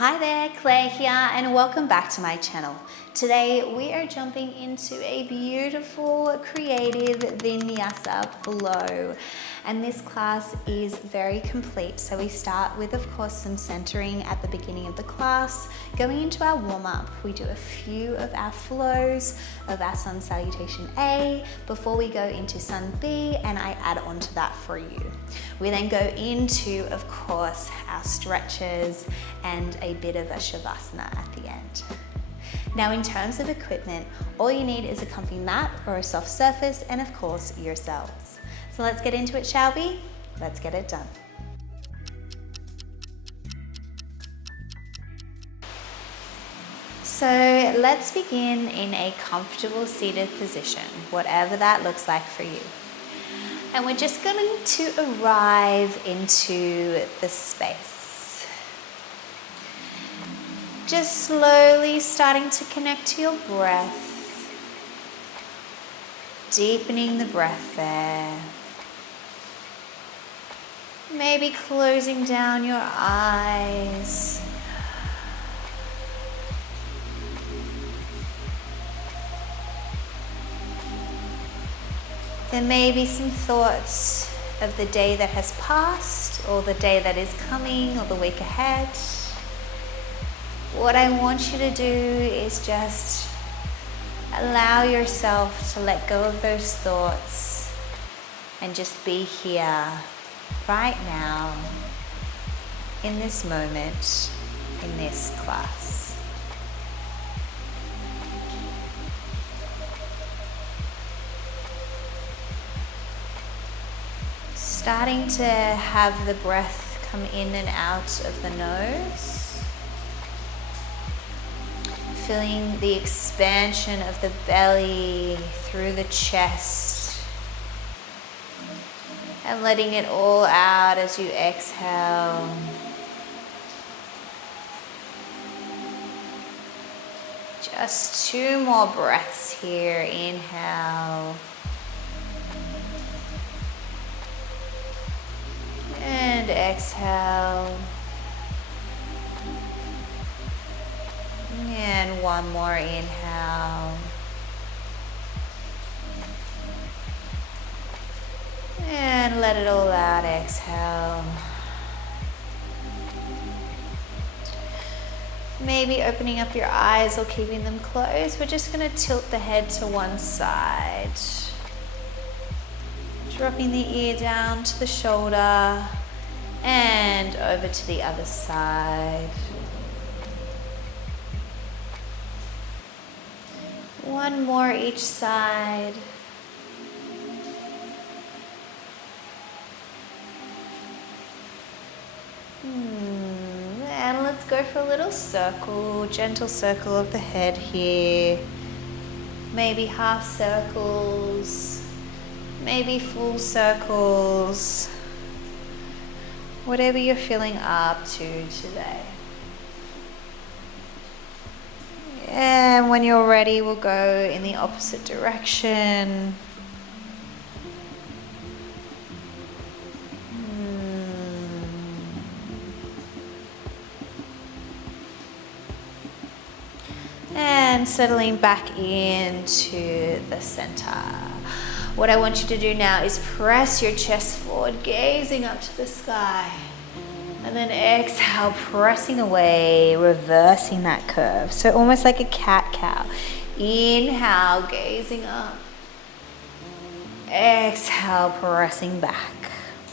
Hi there, Claire here, and welcome back to my channel. Today we are jumping into a beautiful, creative Vinyasa flow. And this class is very complete. So we start with, of course, some centering at the beginning of the class. Going into our warm-up, we do a few of our flows of our sun salutation A before we go into sun B, and I add on to that for you. We then go into, of course, our stretches and a bit of a Shavasana at the end. Now, in terms of equipment, all you need is a comfy mat or a soft surface, and of course, yourselves. So let's get into it, shall we? Let's get it done. So let's begin in a comfortable seated position, whatever that looks like for you. And we're just going to arrive into the space. Just slowly starting to connect to your breath. Deepening the breath there. Maybe closing down your eyes. There may be some thoughts of the day that has passed, or the day that is coming, or the week ahead. What I want you to do is just allow yourself to let go of those thoughts and just be here right now, in this moment, in this class. Starting to have the breath come in and out of the nose. Feeling the expansion of the belly through the chest. And letting it all out as you exhale. Just 2 more breaths here. Inhale. And exhale. And 1 more inhale. And let it all out, exhale. Maybe opening up your eyes or keeping them closed. We're just going to tilt the head to one side. Dropping the ear down to the shoulder and over to the other side. 1 more each side. And let's go for a little circle, gentle circle of the head here. Maybe half circles, maybe full circles. Whatever you're feeling up to today. And when you're ready, we'll go in the opposite direction. And settling back into the center. What I want you to do now is press your chest forward, gazing up to the sky. And then exhale, pressing away, reversing that curve. So almost like a cat-cow. Inhale, gazing up. Exhale, pressing back.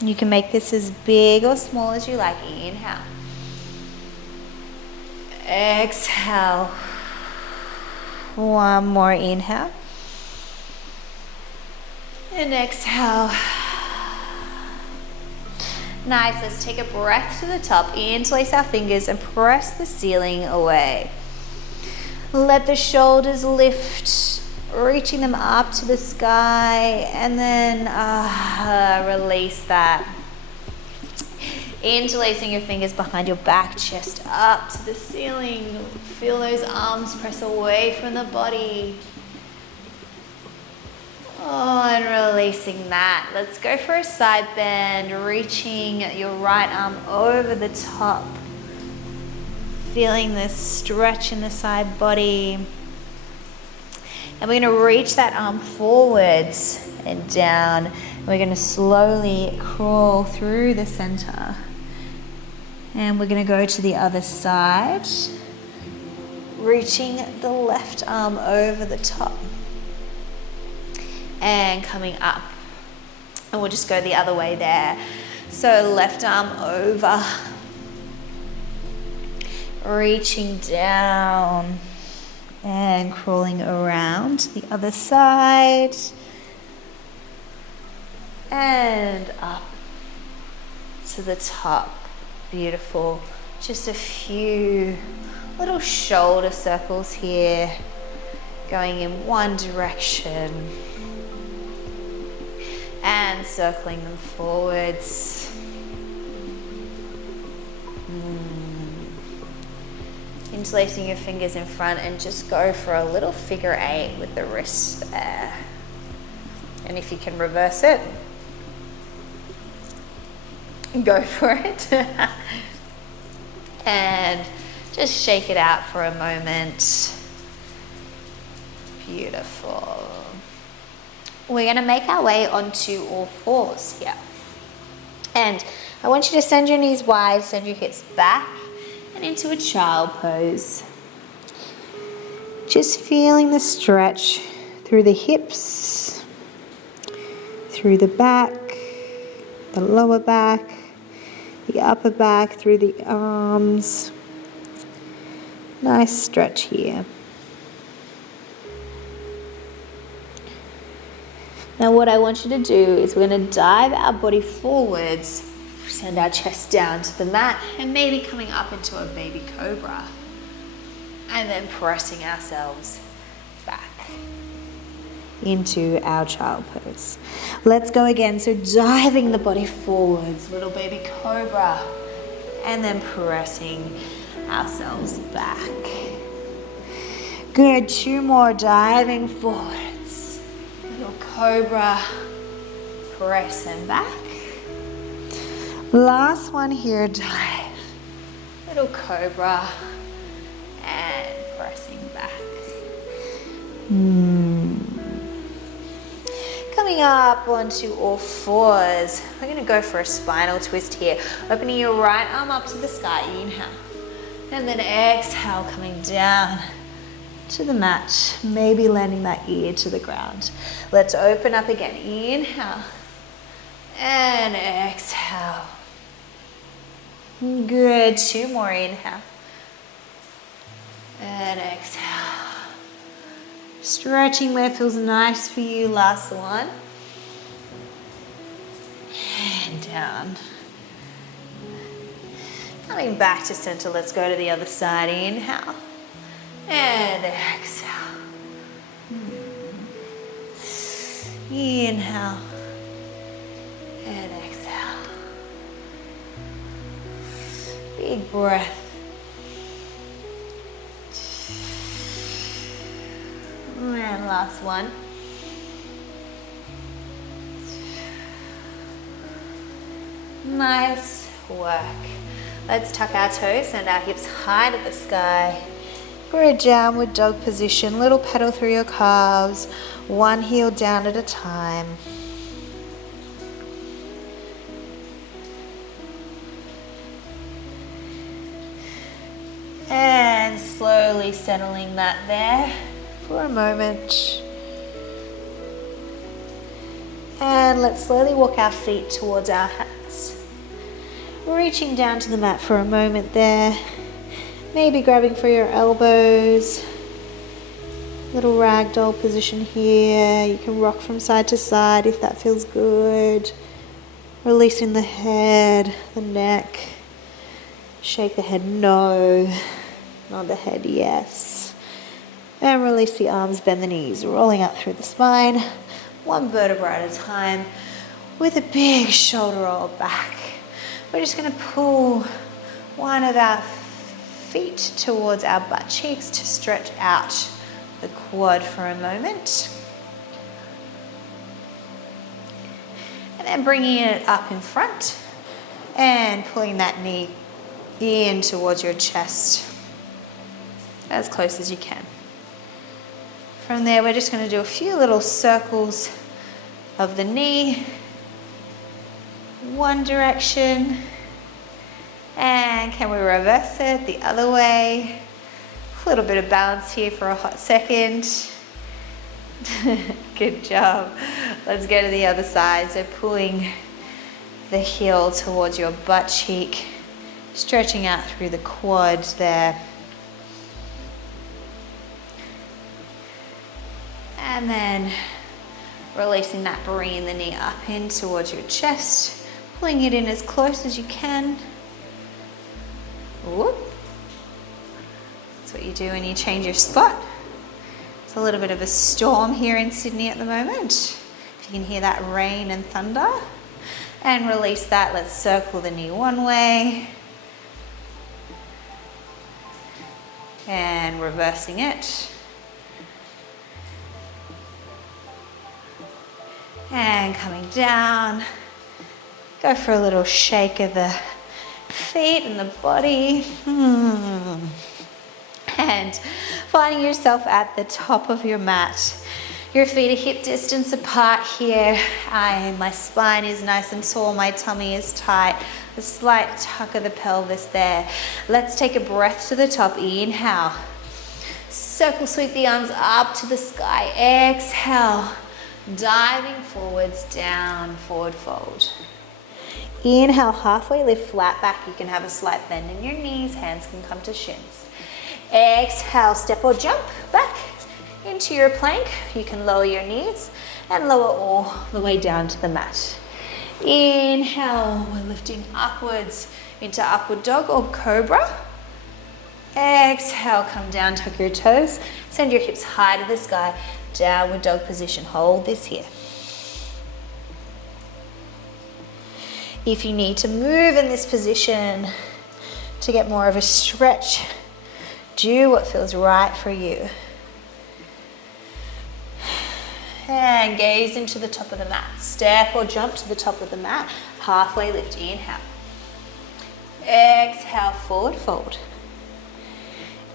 You can make this as big or small as you like. Inhale. Exhale. 1 more inhale. And exhale. Nice, let's take a breath to the top. Interlace our fingers and press the ceiling away. Let the shoulders lift, reaching them up to the sky, and then release that. Interlacing your fingers behind your back, chest up to the ceiling. Feel those arms press away from the body. Oh, and releasing that. Let's go for a side bend, reaching your right arm over the top. feeling this stretch in the side body. And we're going to reach that arm forwards and down. And we're going to slowly crawl through the center. And we're going to go to the other side, reaching the left arm over the top and coming up. And we'll just go the other way there. So left arm over, reaching down and crawling around the other side and up to the top. Beautiful. Just a few little shoulder circles here, going in one direction and circling them forwards. Interlacing your fingers in front and just go for a little figure 8 with the wrists there. And if you can reverse it, go for it. And just shake it out for a moment. Beautiful. We're going to make our way onto all fours here. And I want you to send your knees wide, send your hips back and into a child pose. Just feeling the stretch through the hips, through the back, the lower back, the upper back, through the arms. Nice stretch here. Now what I want you to do is we're going to dive our body forwards, send our chest down to the mat, and maybe coming up into a baby cobra. And then pressing ourselves back into our child pose. Let's go again. So diving the body forwards, little baby cobra, and then pressing ourselves back. Good, 2 more, diving forwards, little cobra, press and back. Last one here, dive, little cobra, and pressing back. Coming up onto all fours, we're going to go for a spinal twist here. Opening your right arm up to the sky, inhale. And then exhale, coming down to the mat, maybe landing that ear to the ground. Let's open up again. Inhale and exhale. Good, 2 more, inhale and exhale. Stretching where it feels nice for you, last one. And down. Coming back to center, let's go to the other side. Inhale and exhale. Inhale and exhale. Big breath. And last one. Nice work. Let's tuck our toes, send our hips high to the sky. For a downward dog position, little pedal through your calves, one heel down at a time. And slowly settling that there for a moment. And let's slowly walk our feet towards our hands. Reaching down to the mat for a moment there. Maybe grabbing for your elbows. Little ragdoll position here. You can rock from side to side if that feels good. Releasing the head, the neck. Shake the head no. Nod the head yes. And release the arms, bend the knees, rolling up through the spine. One vertebra at a time with a big shoulder roll back. We're just going to pull one of our feet towards our butt cheeks to stretch out the quad for a moment. And then bringing it up in front and pulling that knee in towards your chest. as close as you can. From there, we're just going to do a few little circles of the knee, one direction, and can we reverse it the other way? A little bit of balance here for a hot second. Good job. Let's go to the other side. So pulling the heel towards your butt cheek, stretching out through the quads there. And then releasing that, bringing the knee up in towards your chest, pulling it in as close as you can. Whoop. That's what you do when you change your spot. It's a little bit of a storm here in Sydney at the moment. If you can hear that rain and thunder. And release that. Let's circle the knee one way. And reversing it. And coming down. Go for a little shake of the feet and the body. And finding yourself at the top of your mat. Your feet are hip distance apart here. My spine is nice and tall. My tummy is tight. A slight tuck of the pelvis there. Let's take a breath to the top. Inhale. Circle sweep the arms up to the sky. Exhale. Diving forwards, down, forward fold. Inhale, halfway lift, flat back. You can have a slight bend in your knees. Hands can come to shins. Exhale, step or jump back into your plank. You can lower your knees and lower all the way down to the mat. Inhale, we're lifting upwards into upward dog or cobra. Exhale, come down, tuck your toes. Send your hips high to the sky. Downward dog position. Hold this here. If you need to move in this position to get more of a stretch, do what feels right for you. And gaze into the top of the mat. Step or jump to the top of the mat. Halfway lift. Inhale. Exhale, forward fold.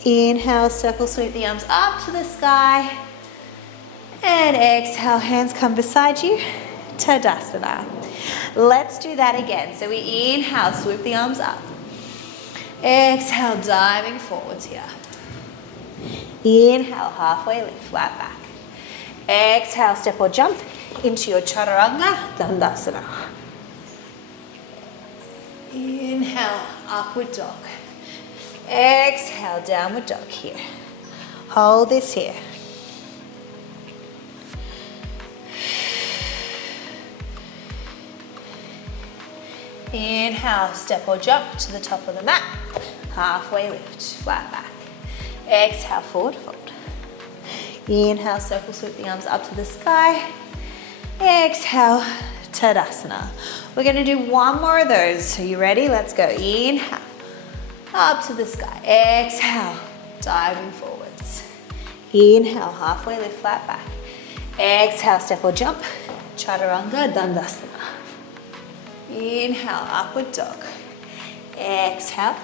Inhale, circle sweep the arms up to the sky. And exhale, hands come beside you. Tadasana. Let's do that again. So we inhale, sweep the arms up. Exhale, diving forwards here. Inhale, halfway lift, flat back. Exhale, step or jump into your chaturanga dandasana. Inhale, upward dog. Exhale, downward dog here. Hold this here. Inhale, step or jump to the top of the mat. Halfway lift, flat back. Exhale, forward fold. Inhale, circle sweep the arms up to the sky. Exhale, Tadasana. We're going to do one more of those. Are you ready? Let's go. Inhale, up to the sky. Exhale, diving forwards. Inhale, halfway lift, flat back. Exhale, step or jump. Chaturanga Dandasana. Inhale, upward dog. Exhale,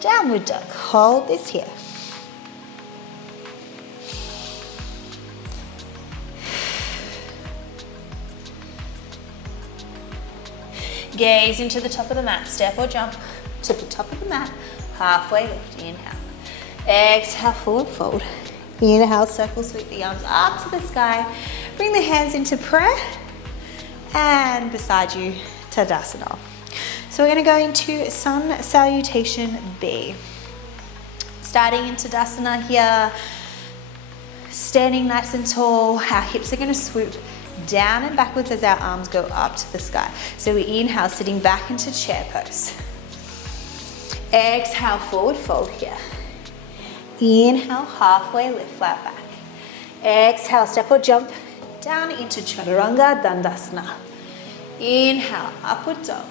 downward dog. Hold this here. Gaze into the top of the mat. Step or jump to the top of the mat. Halfway lift. Inhale. Exhale, forward fold. Inhale, circle sweep the arms up to the sky. Bring the hands into prayer. And beside you, Tadasana. So we're going to go into Sun Salutation B. Starting in Tadasana here. Standing nice and tall. Our hips are going to swoop down and backwards as our arms go up to the sky. So we inhale, sitting back into chair pose. Exhale, forward fold here. Inhale, halfway lift, flat back. Exhale, step or jump down into Chaturanga Dandasana. Inhale, upward dog.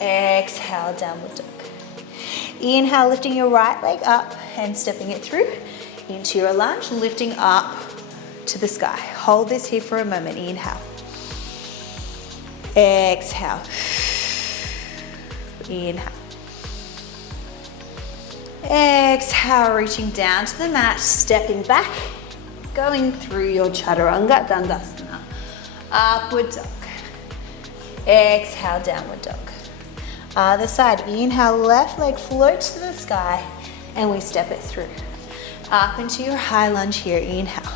Exhale, downward dog. Inhale, lifting your right leg up and stepping it through into your lunge, lifting up to the sky. Hold this here for a moment. Inhale. Exhale. Inhale. Exhale, reaching down to the mat, stepping back, going through your chaturanga dandasana. Upward dog. Exhale, downward dog. Other side, inhale, left leg floats to the sky, and we step it through. Up into your high lunge here, inhale.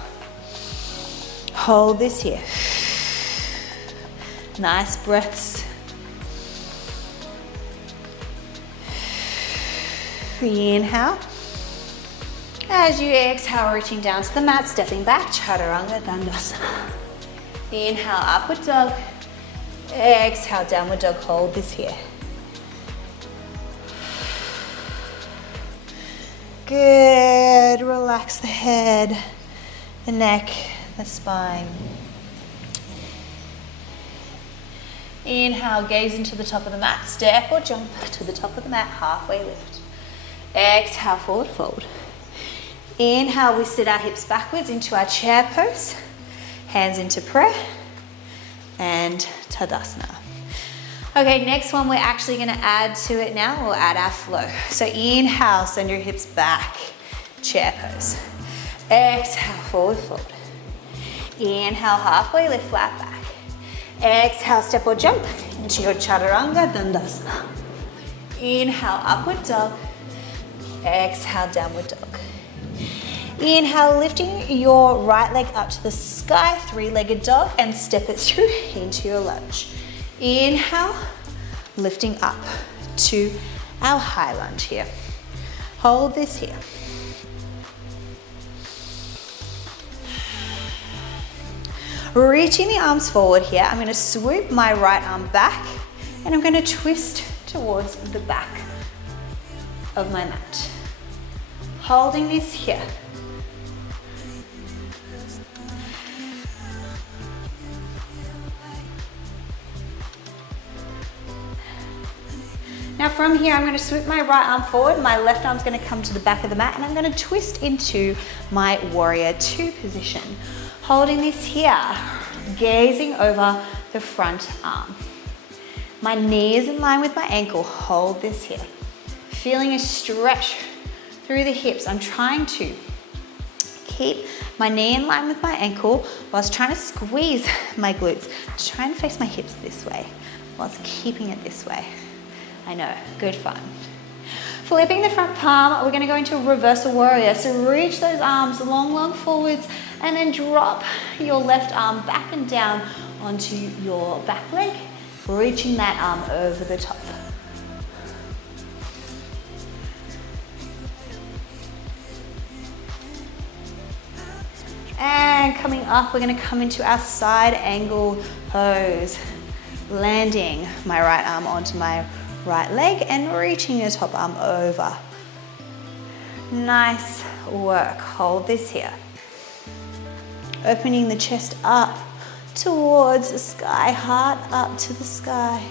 Hold this here. Nice breaths. Inhale. As you exhale, reaching down to the mat, stepping back, chaturanga dandasana. Inhale, upward dog. Exhale, downward dog, hold this here. Good, relax the head, the neck, the spine. Inhale, gaze into the top of the mat, step or jump to the top of the mat, halfway lift. Exhale, forward fold. Inhale, we sit our hips backwards into our chair pose, hands into prayer, and Tadasana. Okay, next one we're actually gonna add to it now. We'll add our flow. So inhale, send your hips back, chair pose. Exhale, forward fold. Inhale, halfway lift, flat back. Exhale, step or jump into your chaturanga dandasana. Inhale, upward dog. Exhale, downward dog. Inhale, lifting your right leg up to the sky, three-legged dog, and step it through into your lunge. Inhale, lifting up to our high lunge here. Hold this here. Reaching the arms forward here, I'm going to swoop my right arm back and I'm going to twist towards the back of my mat. Holding this here. Now from here, I'm going to swoop my right arm forward, my left arm's going to come to the back of the mat, and I'm going to twist into my warrior two position. Holding this here, gazing over the front arm. My knee is in line with my ankle, hold this here. Feeling a stretch through the hips. I'm trying to keep my knee in line with my ankle whilst trying to squeeze my glutes. Just try and face my hips this way whilst keeping it this way. I know, good fun. Flipping the front palm, we're gonna go into a reversal warrior. So reach those arms long, long forwards and then drop your left arm back and down onto your back leg, reaching that arm over the top. And coming up, we're gonna come into our side angle pose. Landing my right arm onto my right leg and reaching your top arm over. Nice work, hold this here. Opening the chest up towards the sky, heart up to the sky.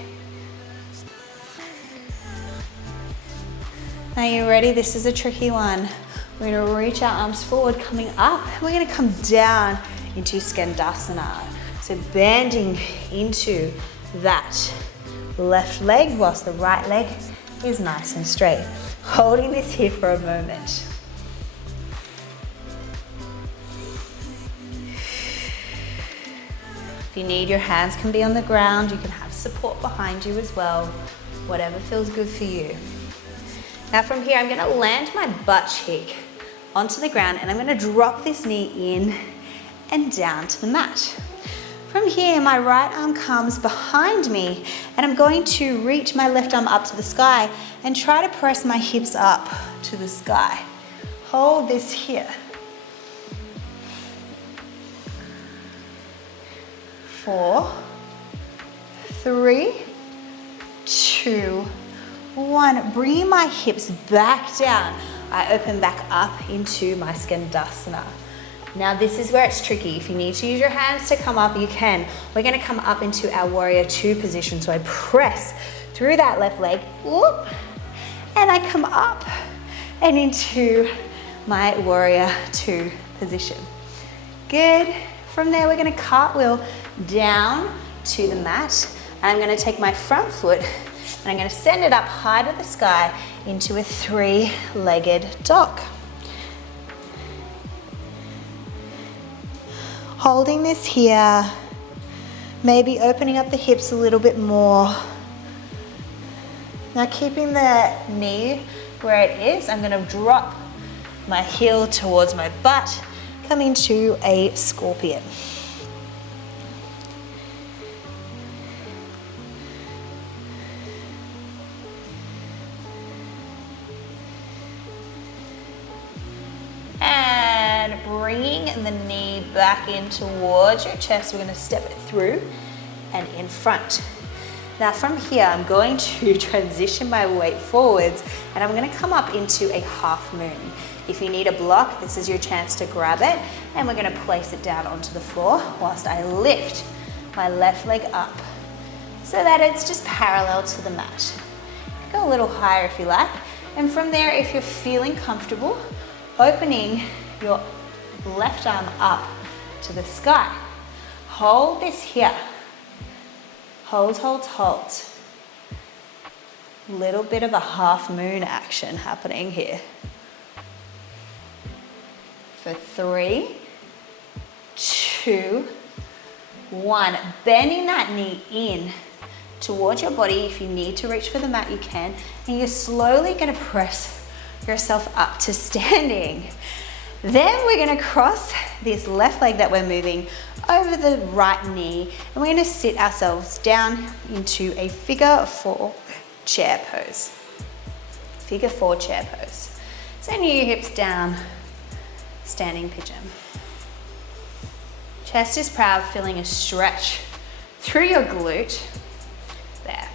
Now you're ready, this is a tricky one. We're gonna reach our arms forward, coming up. We're gonna come down into Skandasana. So bending into that left leg whilst the right leg is nice and straight. Holding this here for a moment. If you need, your hands can be on the ground. You can have support behind you as well. Whatever feels good for you. Now from here, I'm gonna land my butt cheek onto the ground and I'm gonna drop this knee in and down to the mat. From here, my right arm comes behind me and I'm going to reach my left arm up to the sky and try to press my hips up to the sky. Hold this here. 4, 3, 2, 1. Bringing my hips back down. I open back up into my Skandasana. Now this is where it's tricky. If you need to use your hands to come up, you can. We're gonna come up into our warrior two position. So I press through that left leg, whoop, and I come up and into my warrior two position. Good. From there, we're gonna cartwheel down to the mat. And I'm gonna take my front foot and And I'm gonna send it up high to the sky into a three-legged dog. Holding this here, maybe opening up the hips a little bit more. Now keeping the knee where it is, I'm gonna drop my heel towards my butt, coming to a scorpion. And bringing the knee back in towards your chest, we're gonna step it through and in front. Now from here, I'm going to transition my weight forwards and I'm gonna come up into a half moon. If you need a block, this is your chance to grab it, and we're gonna place it down onto the floor whilst I lift my left leg up so that it's just parallel to the mat. Go a little higher if you like. And from there, if you're feeling comfortable, opening your left arm up to the sky. Hold this here. Hold, hold, hold. Little bit of a half moon action happening here. For 3, 2, 1. Bending that knee in towards your body. If you need to reach for the mat, you can. And you're slowly gonna press yourself up to standing. Then we're gonna cross this left leg that we're moving over the right knee, and we're gonna sit ourselves down into a figure 4 chair pose. Figure 4 chair pose. Send your hips down, standing pigeon. Chest is proud, feeling a stretch through your glute. There.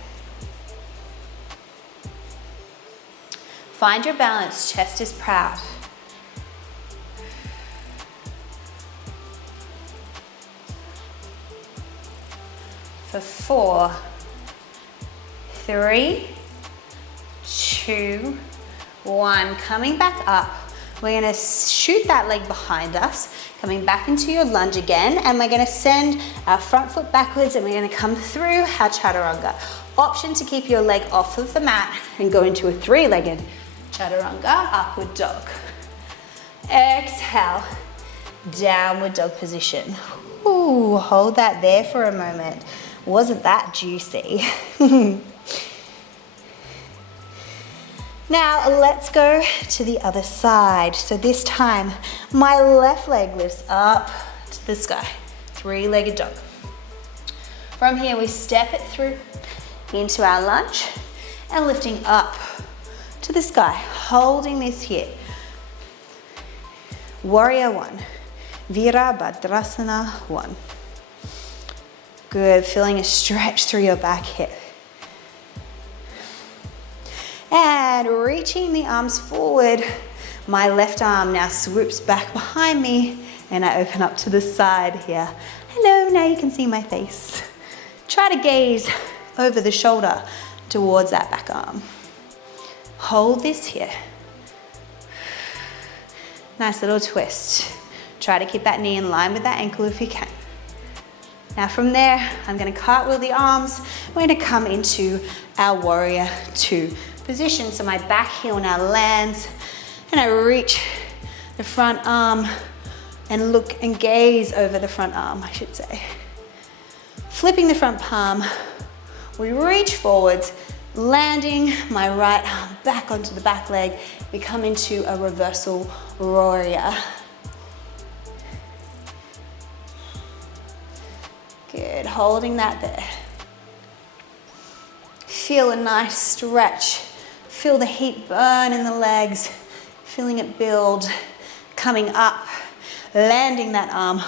Find your balance, chest is proud. For 4, 3, 2, 1. Coming back up. We're gonna shoot that leg behind us, coming back into your lunge again, and we're gonna send our front foot backwards and we're gonna come through our chaturanga. Option to keep your leg off of the mat and go into a 3-legged chaturanga, upward dog. Exhale, downward dog position. Ooh, hold that there for a moment. Wasn't that juicy? Now let's go to the other side. So this time, my left leg lifts up to the sky. 3-legged dog. From here, we step it through into our lunge and lifting up to the sky, holding this here. Warrior 1, Virabhadrasana 1. Good, feeling a stretch through your back hip. And reaching the arms forward, my left arm now swoops back behind me and I open up to the side here. Hello, now you can see my face. Try to gaze over the shoulder towards that back arm. Hold this here. Nice little twist. Try to keep that knee in line with that ankle if you can. Now from there, I'm gonna cartwheel the arms. We're gonna come into our warrior 2 position. So my back heel now lands and I reach the front arm and look and gaze over the front arm, I should say. Flipping the front palm, we reach forwards, landing my right arm back onto the back leg. We come into a reversal warrior. Good, holding that there. Feel a nice stretch. Feel the heat burn in the legs. Feeling it build. Coming up, landing that arm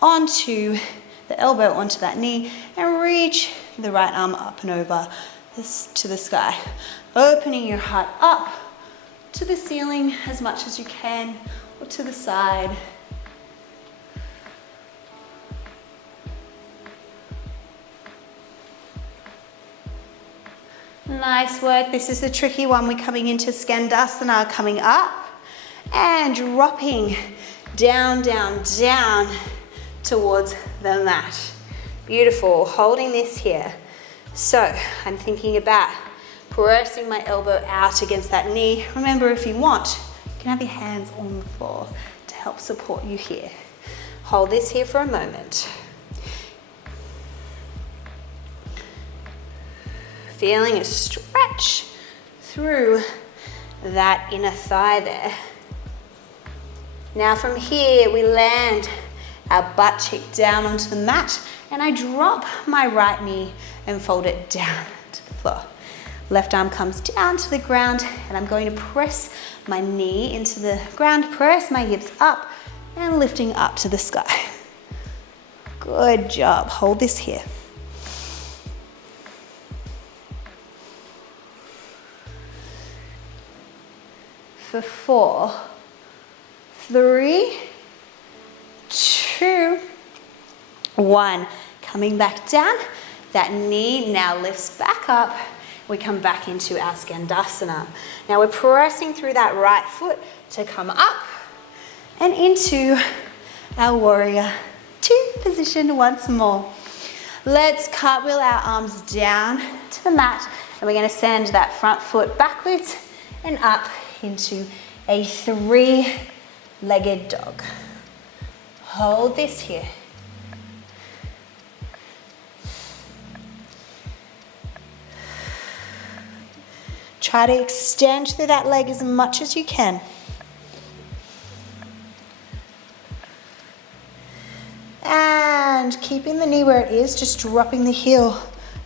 onto the elbow, onto that knee, and reach the right arm up and over this to the sky. Opening your heart up to the ceiling as much as you can, or to the side. Nice work. This is the tricky one. We're coming into Skandasana, coming up and dropping down, down, down towards the mat. Beautiful. Holding this here. So I'm thinking about pressing my elbow out against that knee. Remember, if you want, you can have your hands on the floor to help support you here. Hold this here for a moment. Feeling a stretch through that inner thigh there. Now from here, we land our butt cheek down onto the mat, and I drop my right knee and fold it down to the floor. Left arm comes down to the ground, and I'm going to press my knee into the ground, press my hips up, and lifting up to the sky. Good job. Hold this here. For 4, 3, 2, 1. Coming back down. That knee now lifts back up. We come back into our Skandasana. Now we're pressing through that right foot to come up and into our warrior 2 position once more. Let's cartwheel our arms down to the mat, and we're going to send that front foot backwards and up into a 3-legged dog. Hold this here. Try to extend through that leg as much as you can. And keeping the knee where it is, just dropping the heel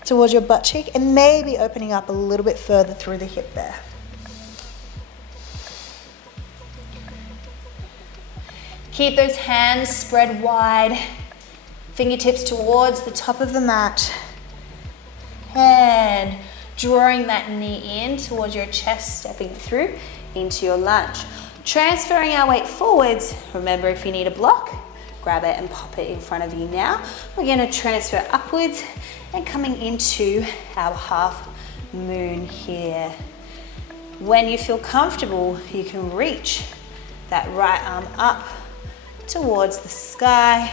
towards your butt cheek and maybe opening up a little bit further through the hip there. Keep those hands spread wide, fingertips towards the top of the mat, and drawing that knee in towards your chest, stepping through into your lunge. Transferring our weight forwards. Remember, if you need a block, grab it and pop it in front of you now. We're going to transfer upwards and coming into our half moon here. When you feel comfortable, you can reach that right arm up towards the sky,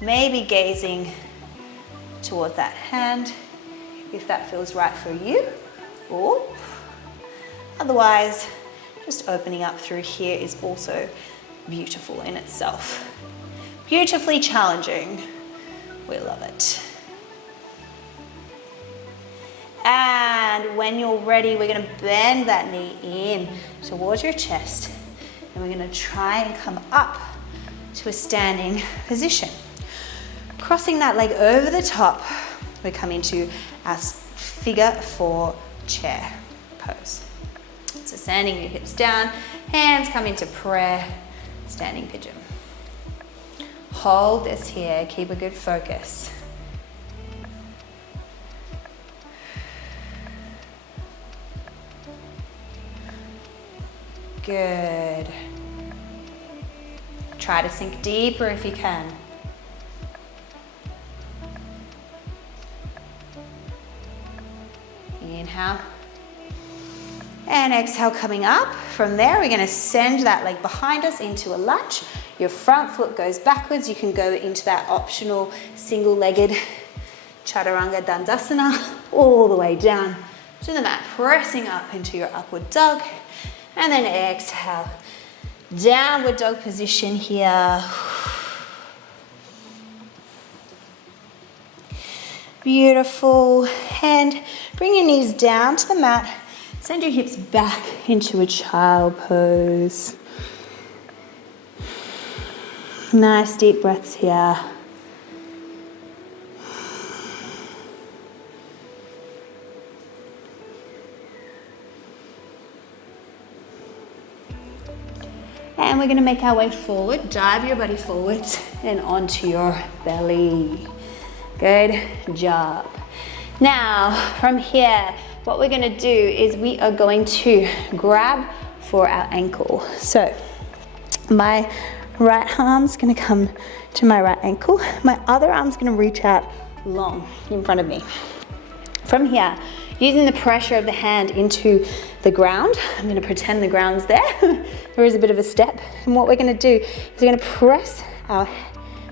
maybe gazing towards that hand if that feels right for you, or otherwise just opening up through here is also beautiful in itself. Beautifully challenging. We love it. And when you're ready, we're going to bend that knee in towards your chest, and we're going to try and come up to a standing position. Crossing that leg over the top, we come into our figure 4 chair pose. So standing your hips down, hands come into prayer, standing pigeon. Hold this here, keep a good focus. Good. Try to sink deeper if you can. Inhale. And exhale, coming up. From there, we're going to send that leg behind us into a lunge. Your front foot goes backwards. You can go into that optional single-legged Chaturanga Dandasana all the way down to the mat, pressing up into your upward dog. And then exhale. Downward dog position here. Beautiful. And bring your knees down to the mat. Send your hips back into a child pose. Nice deep breaths here. And we're going to make our way forward. Dive your body forwards and onto your belly. Good job. Now, from here, what we're going to do is we are going to grab for our ankle. So, my right arm's going to come to my right ankle. My other arm's going to reach out long in front of me. From here, using the pressure of the hand into the ground, I'm going to pretend the ground's there. There is a bit of a step. And what we're going to do is we're going to press our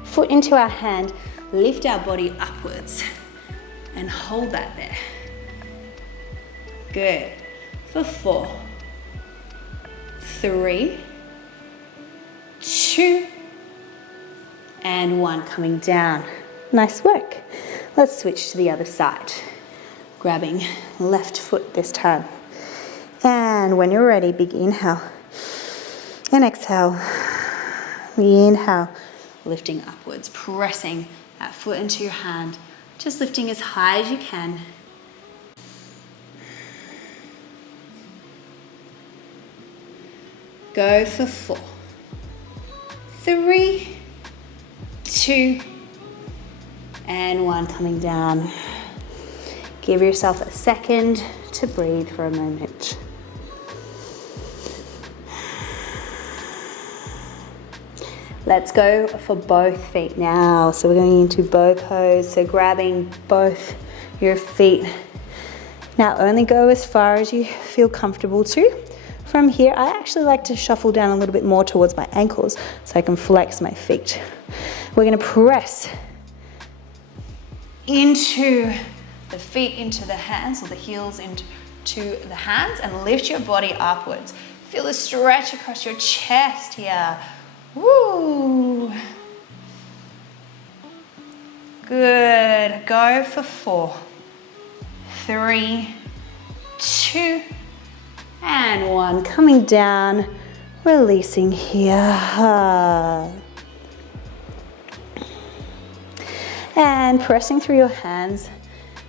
foot into our hand, lift our body upwards, and hold that there. Good. For 4, 3, 2, and 1. Coming down. Nice work. Let's switch to the other side. Grabbing left foot this time. And when you're ready, big inhale. And exhale. Inhale. Lifting upwards, pressing that foot into your hand. Just lifting as high as you can. Go for 4, 3, 2, and 1. Coming down. Give yourself a second to breathe for a moment. Let's go for both feet now. So we're going into bow pose. So grabbing both your feet. Now only go as far as you feel comfortable to. From here, I actually like to shuffle down a little bit more towards my ankles so I can flex my feet. We're going to press into the feet, into the hands, or the heels into the hands, and lift your body upwards. Feel the stretch across your chest here. Woo! Good. Go for 4, 3, 2, and 1. Coming down, releasing here. And pressing through your hands,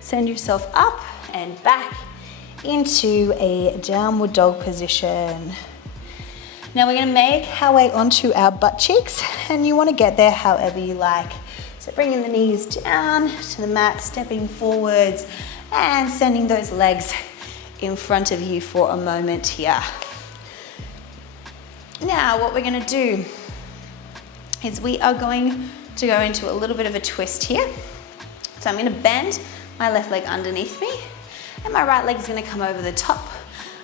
send yourself up and back into a downward dog position. Now we're going to make our way onto our butt cheeks, and you want to get there however you like. So bringing the knees down to the mat, stepping forwards, and sending those legs in front of you for a moment here. Now what we're going to do is we are going to go into a little bit of a twist here. So I'm going to bend my left leg underneath me, and my right leg is going to come over the top.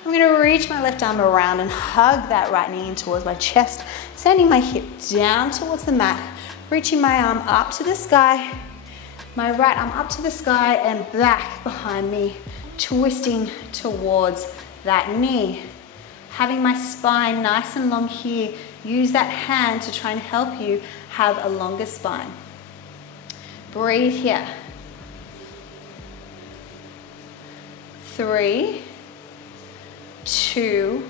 I'm going to reach my left arm around and hug that right knee in towards my chest, sending my hip down towards the mat, reaching my arm up to the sky, my right arm up to the sky and back behind me, twisting towards that knee. Having my spine nice and long here, use that hand to try and help you have a longer spine. Breathe here. 3, 2,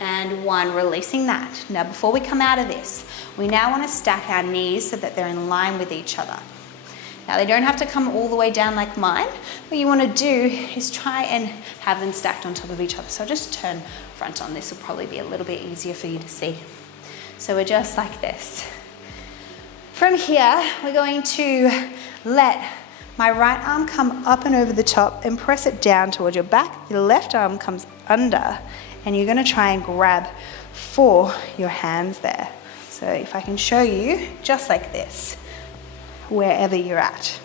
and 1, releasing that. Now before we come out of this, we now want to stack our knees so that they're in line with each other. Now they don't have to come all the way down like mine. What you want to do is try and have them stacked on top of each other. So just turn front on. This will probably be a little bit easier for you to see. So we're just like this. From here, we're going to let my right arm come up and over the top and press it down towards your back. Your left arm comes under, and you're going to try and grab for your hands there. So if I can show you, just like this, wherever you're at.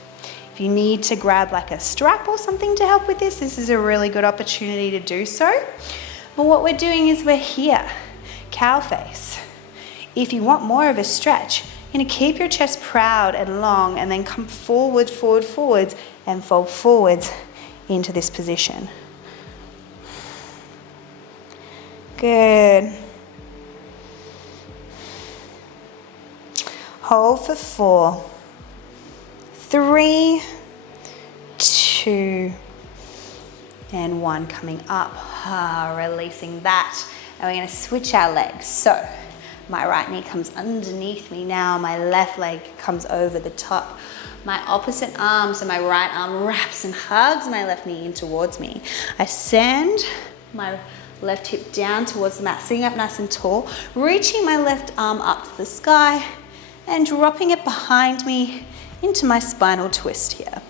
If you need to grab like a strap or something to help with this, this is a really good opportunity to do so. But what we're doing is we're here, cow face. If you want more of a stretch, you're going to keep your chest proud and long, and then come forward, forward, forwards, and fold forwards into this position. Good. Hold for 4, 3, 2, and 1. Coming up, releasing that. And we're going to switch our legs. So my right knee comes underneath me now. My left leg comes over the top. My opposite arm, so my right arm wraps and hugs my left knee in towards me. I send my left hip down towards the mat, sitting up nice and tall, reaching my left arm up to the sky and dropping it behind me into my spinal twist here.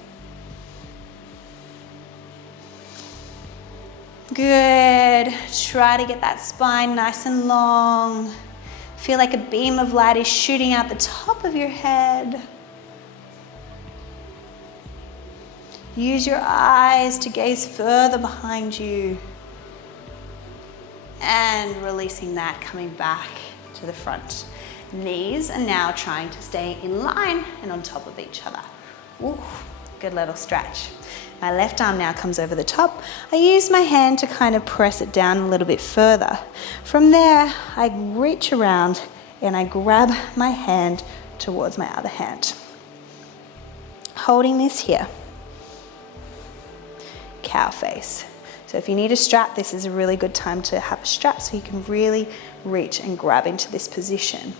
Good. Try to get that spine nice and long. Feel like a beam of light is shooting out the top of your head. Use your eyes to gaze further behind you. And releasing that, coming back to the front. Knees are now trying to stay in line and on top of each other. Ooh, Good little stretch. My left arm now comes over the top. I use my hand to kind of press it down a little bit further. From there, I reach around and I grab my hand towards my other hand. Holding this here. Cow face. So if you need a strap, this is a really good time to have a strap so you can really reach and grab into this position.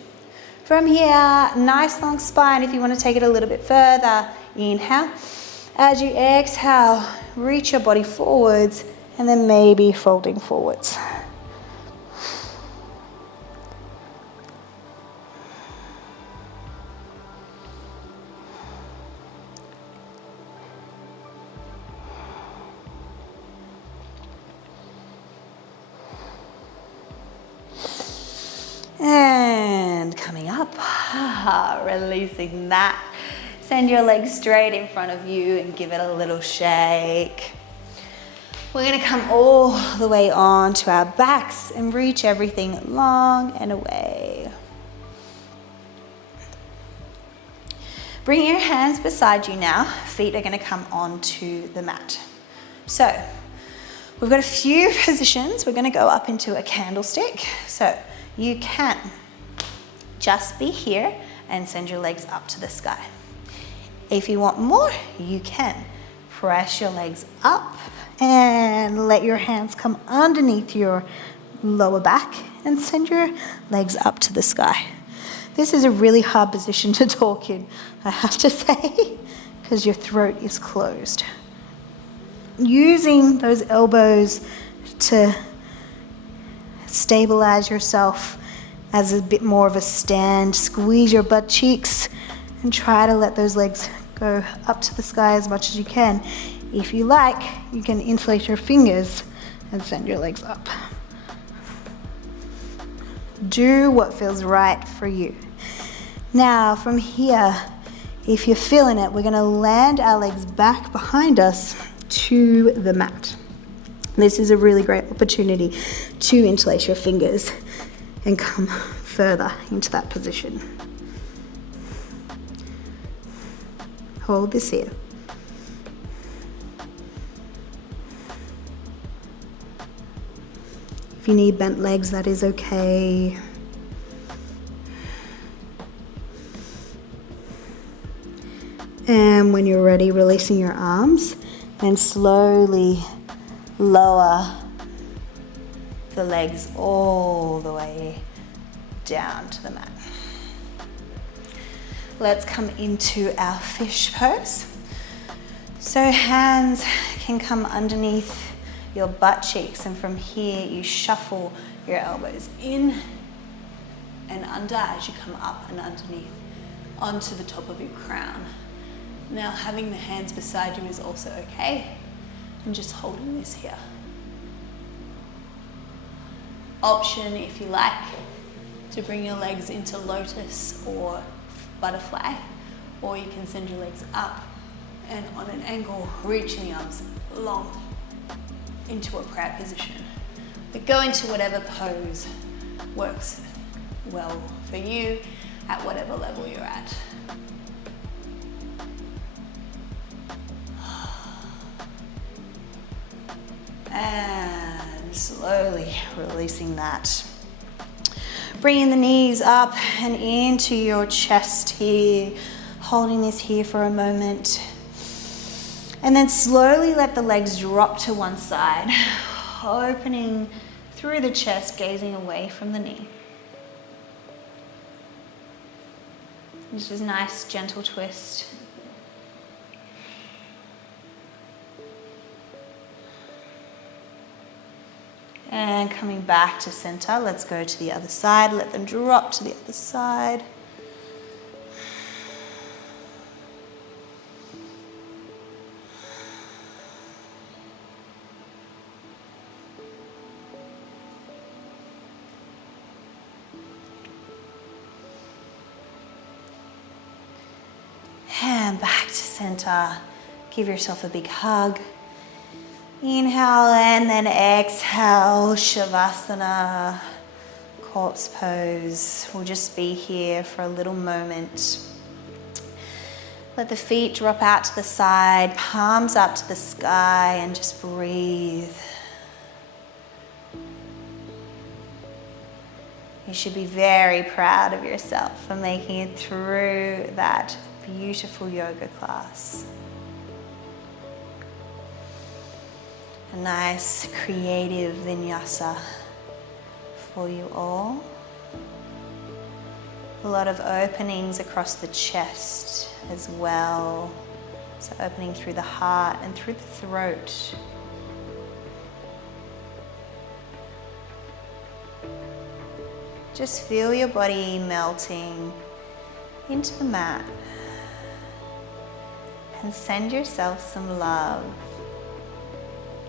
From here, nice long spine. If you want to take it a little bit further, inhale. As you exhale, reach your body forwards and then maybe folding forwards. And coming up, releasing that. Send your legs straight in front of you and give it a little shake. We're gonna come all the way on to our backs and reach everything long and away. Bring your hands beside you now. Feet are gonna come onto the mat. So, we've got a few positions. We're gonna go up into a candlestick. So, you can just be here and send your legs up to the sky. If you want more, you can press your legs up and let your hands come underneath your lower back and send your legs up to the sky. This is a really hard position to talk in, I have to say, because your throat is closed. Using those elbows to stabilize yourself as a bit more of a stand. Squeeze your butt cheeks and try to let those legs go up to the sky as much as you can. If you like, you can interlace your fingers and send your legs up. Do what feels right for you. Now from here, if you're feeling it, we're gonna land our legs back behind us to the mat. This is a really great opportunity to interlace your fingers and come further into that position. Hold this here. If you need bent legs, that is okay. And when you're ready, releasing your arms and slowly lower the legs all the way down to the mat. Let's come into our fish pose. So hands can come underneath your butt cheeks, and from here you shuffle your elbows in and under as you come up and underneath onto the top of your crown. Now having the hands beside you is also okay, and just holding this here. Option, if you like, to bring your legs into lotus or butterfly, or you can send your legs up and on an angle, reaching the arms long into a prayer position. But go into whatever pose works well for you at whatever level you're at. And slowly releasing that. Bringing the knees up and into your chest here, holding this here for a moment. And then slowly let the legs drop to one side, opening through the chest, gazing away from the knee. This is a nice, gentle twist. And coming back to center, let's go to the other side. Let them drop to the other side. And back to center. Give yourself a big hug. Inhale and then exhale, Shavasana, corpse pose. We'll just be here for a little moment. Let the feet drop out to the side, palms up to the sky, and just breathe. You should be very proud of yourself for making it through that beautiful yoga class. A nice creative vinyasa for you all. A lot of openings across the chest as well. So opening through the heart and through the throat. Just feel your body melting into the mat and send yourself some love.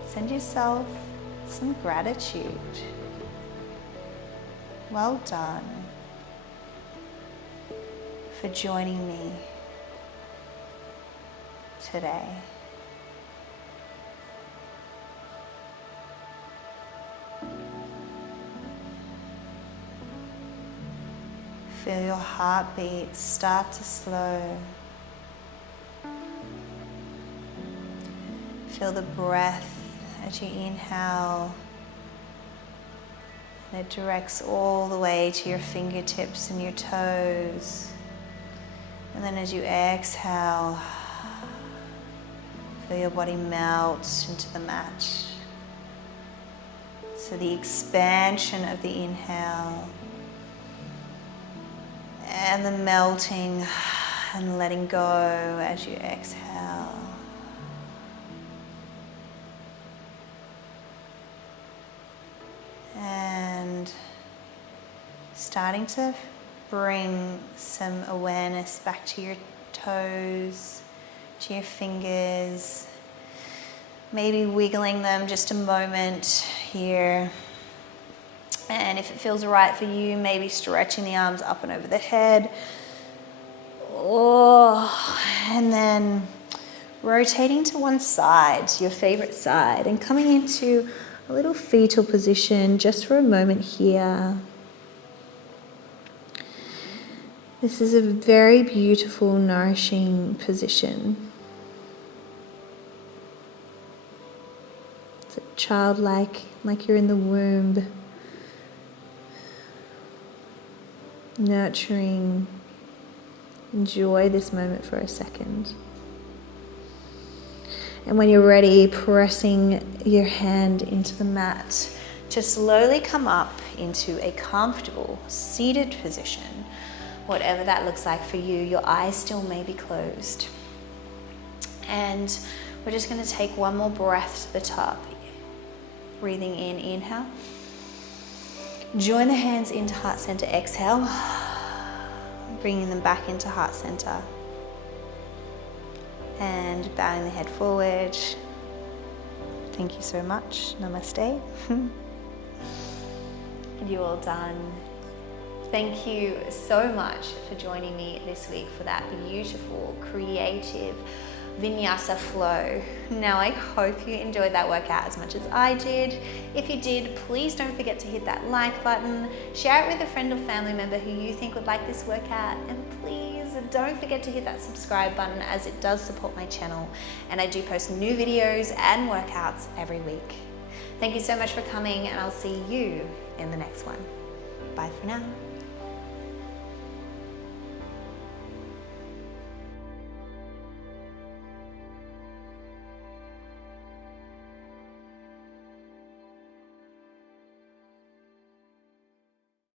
Send yourself some gratitude. Well done for joining me today. Feel your heartbeat start to slow. Feel the breath as you inhale. And it directs all the way to your fingertips and your toes. And then as you exhale, feel your body melt into the mat. So the expansion of the inhale and the melting and letting go as you exhale. And starting to bring some awareness back to your toes, to your fingers, maybe wiggling them just a moment here. And if it feels right for you, maybe stretching the arms up and over the head. Oh, and then rotating to one side, to your favorite side, and coming into a little fetal position just for a moment here. This is a very beautiful, nourishing position. It's childlike, like you're in the womb. Nurturing. Enjoy this moment for a second. And when you're ready, pressing your hand into the mat to slowly come up into a comfortable seated position, whatever that looks like for you. Your eyes still may be closed. And we're just going to take one more breath to the top. Breathing in, inhale. Join the hands into heart center, exhale. Bringing them back into heart center. And bowing the head forward. Thank you so much. Namaste. And you're all done. Thank you so much for joining me this week for that beautiful, creative Vinyasa flow. Now I hope you enjoyed that workout as much as I did. If you did, please don't forget to hit that like button, share it with a friend or family member who you think would like this workout, and please don't forget to hit that subscribe button as it does support my channel, and I do post new videos and workouts every week. Thank you so much for coming, and I'll see you in the next one. Bye for now.